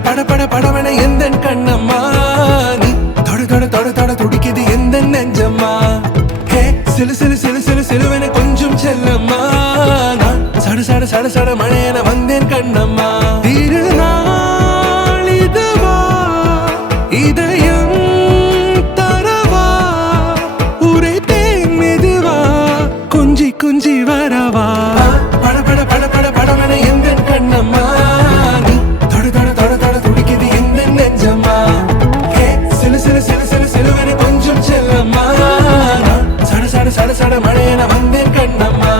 பட பட படவன எந்தன் கண்ணம்மா நீ தொட தொட தொட தொட துடிக்குது எந்த நெஞ்சம்மா ஹே சிலு சிலு சிலு சிலு சிலுவன கொஞ்சம் செல்லம்மா நான் சட சட சட சட மழையன வந்தேன் கண்ணம்மா திருநாள் இதுவா இதயம் தரவா உரைத்தேன் மெதுவா கொஞ்சி கொஞ்சி வரவா பட பட பட பட படவன எந்தன் கண்ணம்மா நீ தொட தொட தொட தொட துடிக்குது எந்த நெஞ்சம்மா ஹே சிலு சிலு சிலு சிலு சிலுவன கொஞ்சம் செல்லம்மா நான் சட சட சட சட மழையன வந்தேன் கண்ணம்மா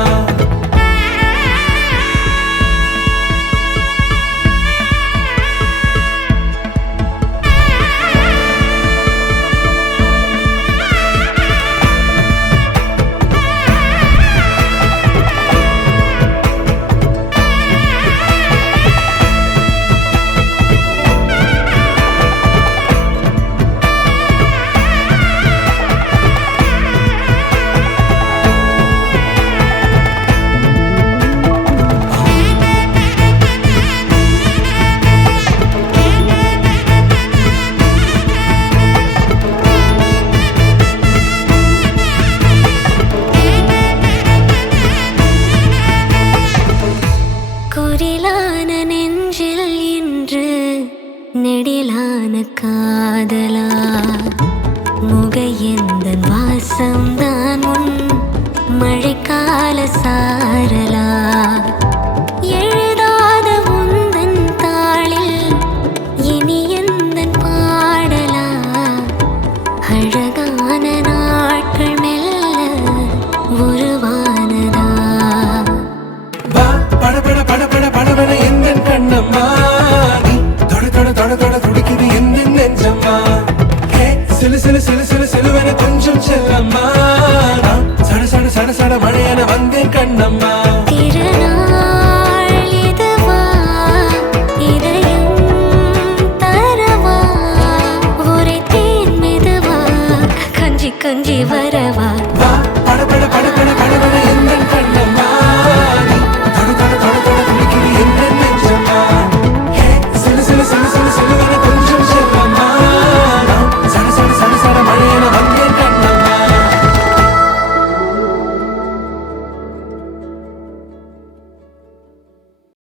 குரிலான நெஞ்சில் இன்று நெடிலான காதலா முகையெந்தன் வாசம்தான் உன் மழைக்கால சாரலா